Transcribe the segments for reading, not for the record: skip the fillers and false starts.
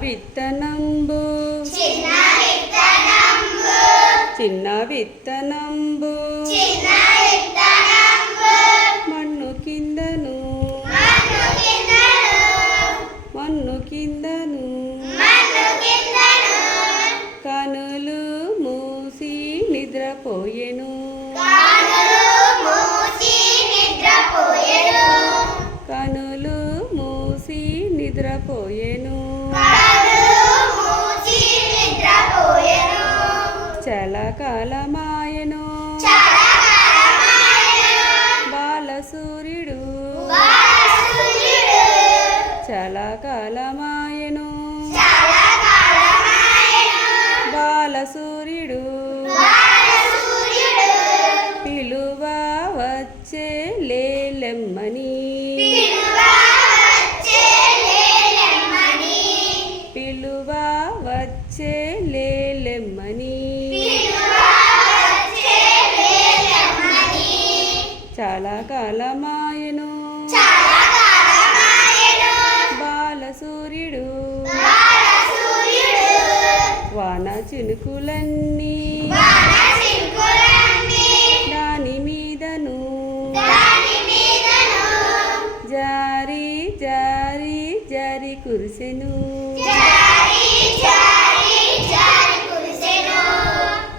విత్తనంబు చిన్న విత్తనంబు మన్ను కిందను కనులు మూసి నిద్రపోయెను కనులు మూసి నిద్రపోయెను చలకాలమాయెను బాలసూర్యుడు చలకాలమాయెను బాలసూర్యుడు పిలువ వచ్చే లేలెమ్మని పిలువ వచ్చే లేలెమ్మని చాలా కాలమాయెను బాలసూర్యుడు వాన చినుకులన్నీ దాని మీదను జారి జారి జారి కురిసెను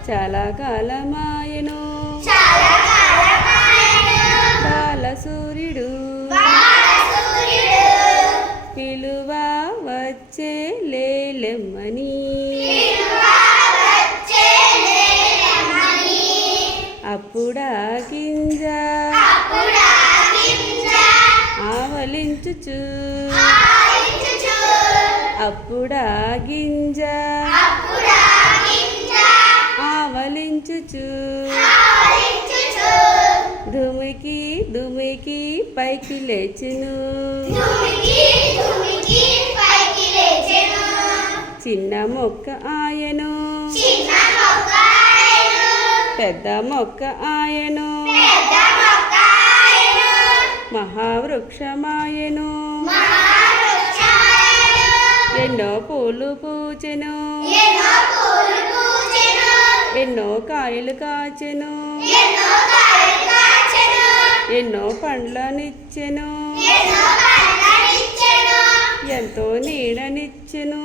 చాలా కాలమాయెను బాలసూర్యుడు పిలువ వచ్చే లేలెమ్మని అప్పుడా గింజ ఆవలించుచు అప్పుడా గింజ ఆవలించుచు దుమికి దుమికి పైకి లేచెను చిన్న మొక్క ఆయను పెద్ద మొక్క ఆయను మహావృక్షమాయెను ఎన్నో పూలు పూచెను ఎన్నో కాయలు కాచెను ఎన్నో పండ్లనిచ్చెను ఎంతో నీడనిచ్చెను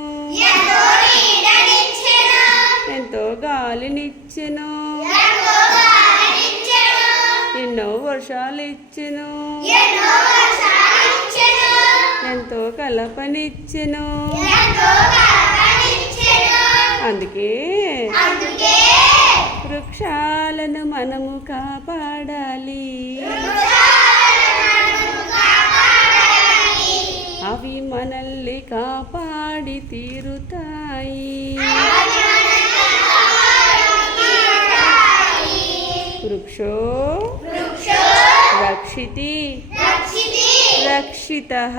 ఎంతో గాలినిచ్చెను ఎన్నో వర్షాలు ఇచ్చెను ఎంతో కలపనిచ్చెను అందుకే వృక్షాలను మనము కాపాడాలి అవి మనల్ని కాపాడి తీరుతాయి వృక్షో రక్షితి రక్షితః